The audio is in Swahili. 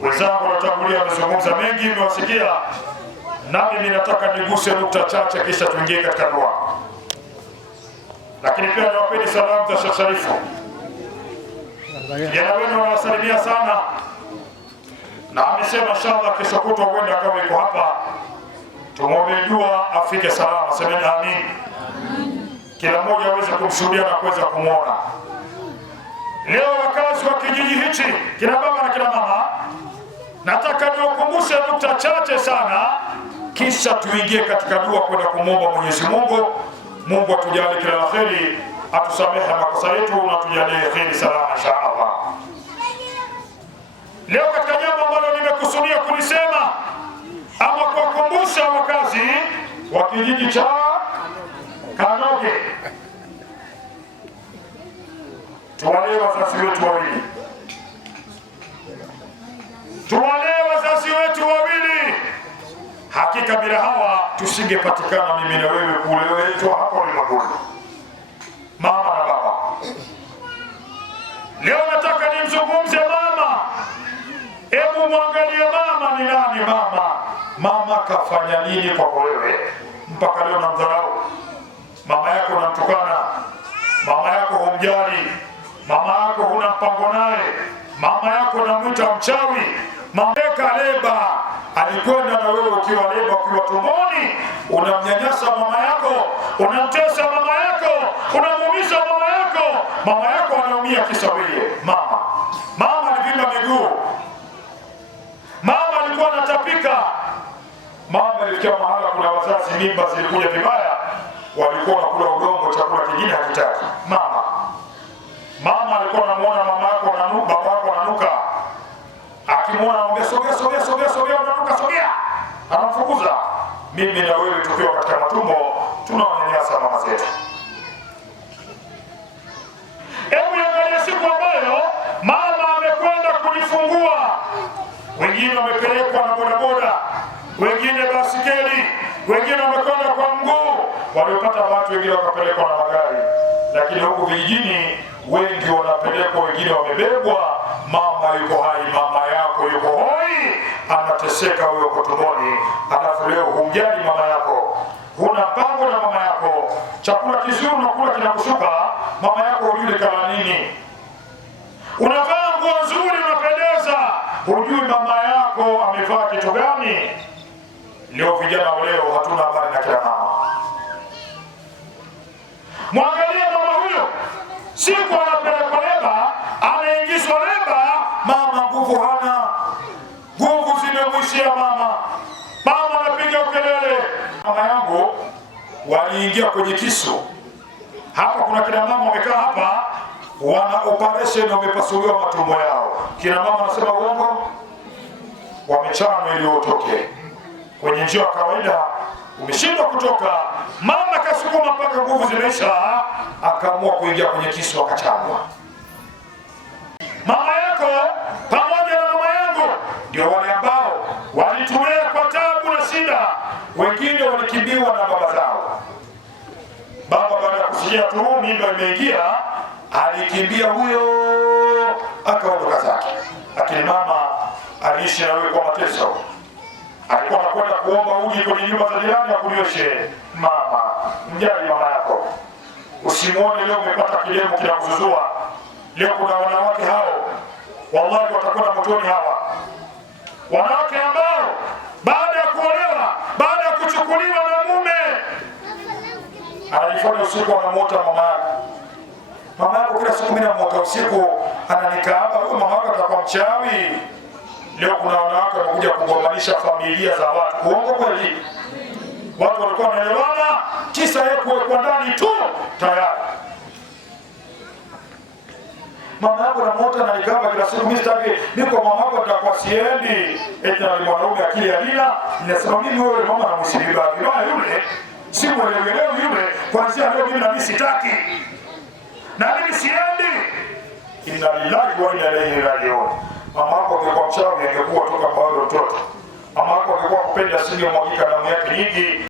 Wenzangu wanatangulia wamezungumza mengi, mmewasikia, nami ninataka niguse nukta chache kisha tuingie katika dua. Lakini pia niwapeni salamu za Sheikh Sharifu. Kijana wenu wanawasalimia sana, na amesema inshallah kesho kutwa huenda kama iko hapa, tumwombee dua afike salama. Semeni amin. Kila mmoja aweze kumshuhudia na kuweza kumwona. Leo wakazi wa kijiji hichi, kina baba na kina mama, nataka niwakumbushe nukta chache sana, kisha tuingie katika dua kwenda kumwomba Mwenyezi Mungu. Mungu atujalie kila la kheri, atusamehe makosa yetu na tujalie kheri salama inshallah. Leo katika jambo ambalo nimekusudia kulisema ama kuwakumbusha wakazi wa kijiji cha Kanoge, tuwalee wazazi wetu wawili, Hakika bila hawa tusingepatikana mimi na wewe kule wetu hapo ulimwenguni, mama na baba. Leo nataka nimzungumze mama. Hebu mwangalie mama ni nani. Mama kafanya nini kwa wewe mpaka leo namdharau? Mama yako unamtukana, mama yako humjali, mama yako huna mpango naye, mama yako unamwita mchawi. Mameka leba alikwenda na wewe ukiwa leba, ukiwa tumboni, unamnyanyasa mama yako, unamtesa mama yako, unamuumiza mama yako. Mama yako anaumia kisa wewe. Mama alivimba miguu, mama alikuwa anatapika, mama alifikia mahala kuna wazazi mimba zilikuja vibaya, walikuwa wanakula udongo, chakula kingine hakitaki. Mama alikuwa anamuona mama yako na baba yako ananuka, akimwona anamwambia sogea, unanuka sogea, anamfukuza. Mimi na wewe tukiwa katika matumbo tunawanyanyasa mama zetu. Hebu angalia siku ambayo mama amekwenda kujifungua, wengine wamepelekwa na bodaboda, wengine basikeli, wengine wamekwenda kwa mguu, waliopata watu wengine wakapelekwa na magari. Lakini huku vijijini wengi wanapelekwa, wengine wamebebwa. Mama yuko hai, mama yako yuko hoi, anateseka, wewe uko tumboni. Alafu leo humjali mama yako, huna mpango na mama yako, chakula kizuri unakula kinakushuka, mama yako hujui kala nini. Unavaa nguo nzuri unapendeza, hujui mama yako amevaa kitu gani. Leo vijana wa leo hatuna habari na kila mama. Mwangalie mama huyo, siku anapelekwa leba, anaingizwa leba, mama nguvu hana, nguvu zimemwishia mama. Mama anapiga ukelele. Mama yangu waliingia kwenye kisu. Hapa kuna kina mama wamekaa hapa, wana operation, wamepasuliwa matumbo yao. Kina mama wanasema uongo, wamechanwa ili utoke. Kwenye njia ya kawaida umeshindwa kutoka, mama kasukuma mpaka nguvu zimeisha, akaamua kuingia kwenye kisu akachanwa. Mama yako pamoja na mama yangu ndio wale ambao walitumia kwa tabu na shida, wengine walikimbiwa na baba zao. Baba baada ya kusikia tu mimba imeingia, alikimbia huyo akaondoka zake. Lakini mama aliishi na wewe kwa mateso. Alikuwa anakwenda kuomba uji kwenye nyumba za jirani akunyoshe. Mama, mjali mama yako. Usimuone leo umepata kilemo kinakuzuzua. Leo kuna wanawake hao, wallahi watakwenda motoni hawa. Wanawake ambao baada ya kuolewa, baada ya kuchukuliwa na mume, anajifanya usiku anamuota mama yako. Mama yako kila siku mimi namuota usiku, ananikaaba, huyo mama yako atakuwa mchawi. Leo kuna wanawake wanakuja kugombanisha familia za watu. Uongo kweli? Watu walikuwa wanaelewana, kisa yeye kuwekwa ndani tu tayari. Mama yako anamuota na nikaba kila siku, mimi sitaki, niko mama yako atakuwa siendi. Eti na mwanaume akili ya lila, ninasema mimi wewe mama na msiliba. Bila yule, si mwelewelewe yule, kuanzia leo mimi na mimi sitaki. Na mimi siendi. Inna lillahi wa inna ilaihi rajiun. Mama yako angekuwa mchawi angekuwa toka kwa wale watoto. Mama yako angekuwa kupenda singe mwagika damu yake nyingi.